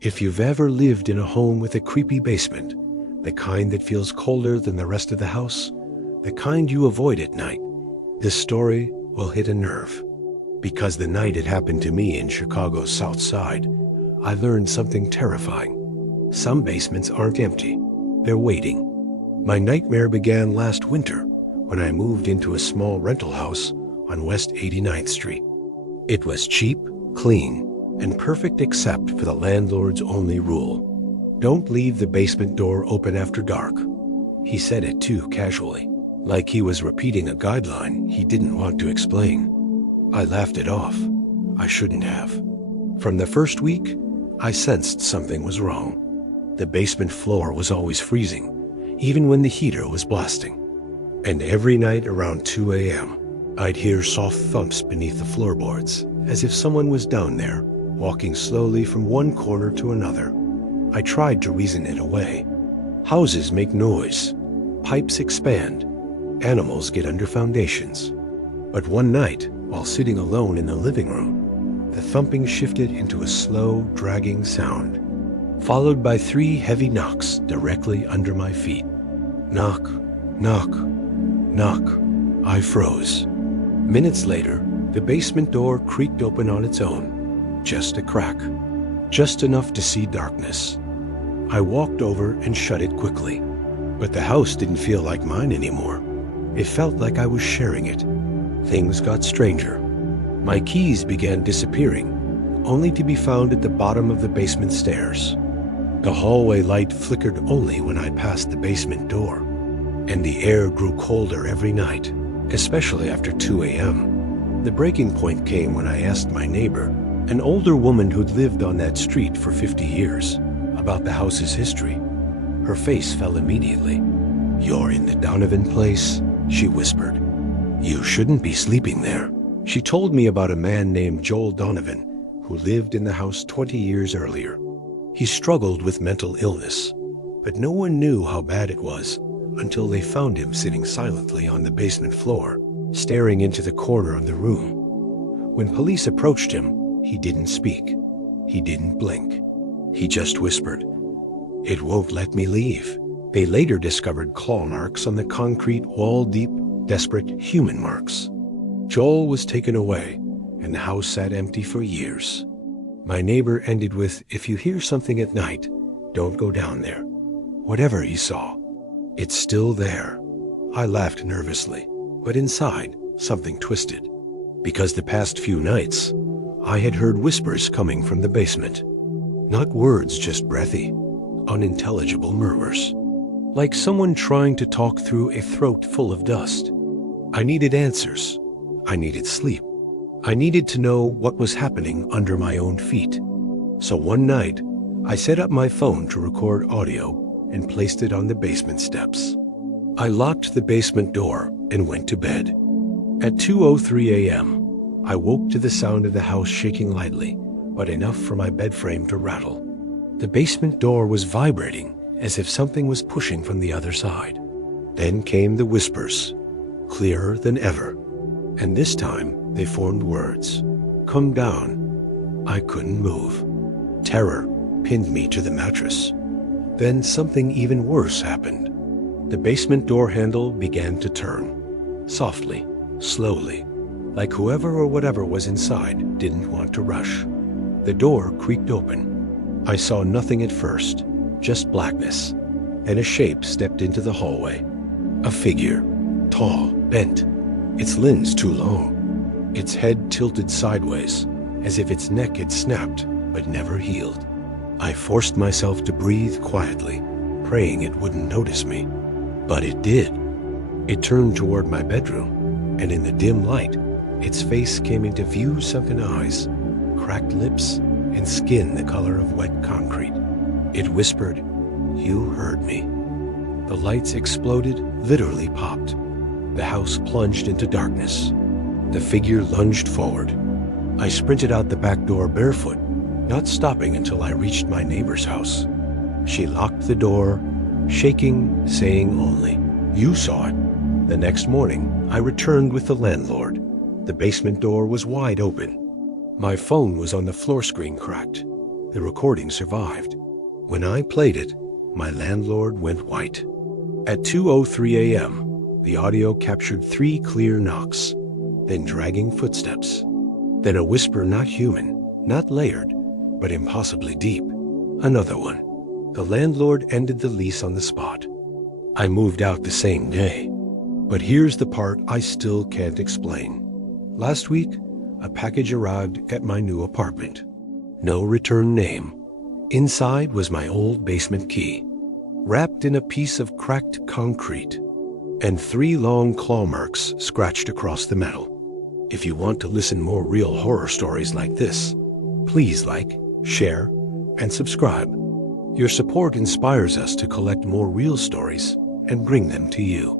If you've ever lived in a home with a creepy basement, the kind that feels colder than the rest of the house, the kind you avoid at night, this story will hit a nerve. Because the night it happened to me in Chicago's South Side, I learned something terrifying. Some basements aren't empty, they're waiting. My nightmare began last winter when I moved into a small rental house on West 89th Street. It was cheap, clean, and perfect except for the landlord's only rule. Don't leave the basement door open after dark. He said it too casually, like he was repeating a guideline he didn't want to explain. I laughed it off. I shouldn't have. From the first week, I sensed something was wrong. The basement floor was always freezing, even when the heater was blasting. And every night around 2 a.m., I'd hear soft thumps beneath the floorboards, as if someone was down there, walking slowly from one corner to another. I tried to reason it away. Houses make noise, pipes expand, animals get under foundations. But one night, while sitting alone in the living room, the thumping shifted into a slow, dragging sound, followed by 3 heavy knocks directly under my feet. Knock, knock, knock. I froze. Minutes later, the basement door creaked open on its own. Just a crack. Just enough to see darkness. I walked over and shut it quickly. But the house didn't feel like mine anymore. It felt like I was sharing it. Things got stranger. My keys began disappearing, only to be found at the bottom of the basement stairs. The hallway light flickered only when I passed the basement door, and the air grew colder every night, especially after 2 a.m. The breaking point came when I asked my neighbor, an older woman who'd lived on that street for 50 years, about the house's history. Her face fell immediately. "You're in the Donovan place?" she whispered. "You shouldn't be sleeping there." She told me about a man named Joel Donovan who lived in the house 20 years earlier. He struggled with mental illness, but no one knew how bad it was until they found him sitting silently on the basement floor, staring into the corner of the room. When police approached him, he didn't speak. He didn't blink. He just whispered, "It won't let me leave." They later discovered claw marks on the concrete, wall-deep, desperate human marks. Joel was taken away, and the house sat empty for years. My neighbor ended with, "If you hear something at night, don't go down there." Whatever he saw, it's still there. I laughed nervously, but inside, something twisted. Because the past few nights, I had heard whispers coming from the basement. Not words, just breathy, unintelligible murmurs. Like someone trying to talk through a throat full of dust. I needed answers. I needed sleep. I needed to know what was happening under my own feet. So one night, I set up my phone to record audio and placed it on the basement steps. I locked the basement door and went to bed. At 2:03 a.m., I woke to the sound of the house shaking lightly, but enough for my bed frame to rattle. The basement door was vibrating as if something was pushing from the other side. Then came the whispers, clearer than ever. And this time, they formed words. "Come down." I couldn't move. Terror pinned me to the mattress. Then something even worse happened. The basement door handle began to turn. Softly, slowly, like whoever or whatever was inside didn't want to rush. The door creaked open. I saw nothing at first, just blackness, and a shape stepped into the hallway. A figure, tall, bent, its limbs too long, its head tilted sideways, as if its neck had snapped but never healed. I forced myself to breathe quietly, praying it wouldn't notice me. But it did. It turned toward my bedroom, and in the dim light, its face came into view: sunken eyes, cracked lips, and skin the color of wet concrete. It whispered, "You heard me." The lights exploded, literally popped. The house plunged into darkness. The figure lunged forward. I sprinted out the back door barefoot, not stopping until I reached my neighbor's house. She locked the door, shaking, saying only, "You saw it." The next morning, I returned with the landlord. The basement door was wide open. My phone was on the floor screen, cracked. The recording survived. When I played it, my landlord went white. At 2:03 a.m., the audio captured 3 clear knocks, then dragging footsteps, then a whisper not human, not layered, but impossibly deep. Another one. The landlord ended the lease on the spot. I moved out the same day. But here's the part I still can't explain. Last week, a package arrived at my new apartment. No return name. Inside was my old basement key, wrapped in a piece of cracked concrete, and 3 long claw marks scratched across the metal. If you want to listen more real horror stories like this, please like, share, and subscribe. Your support inspires us to collect more real stories and bring them to you.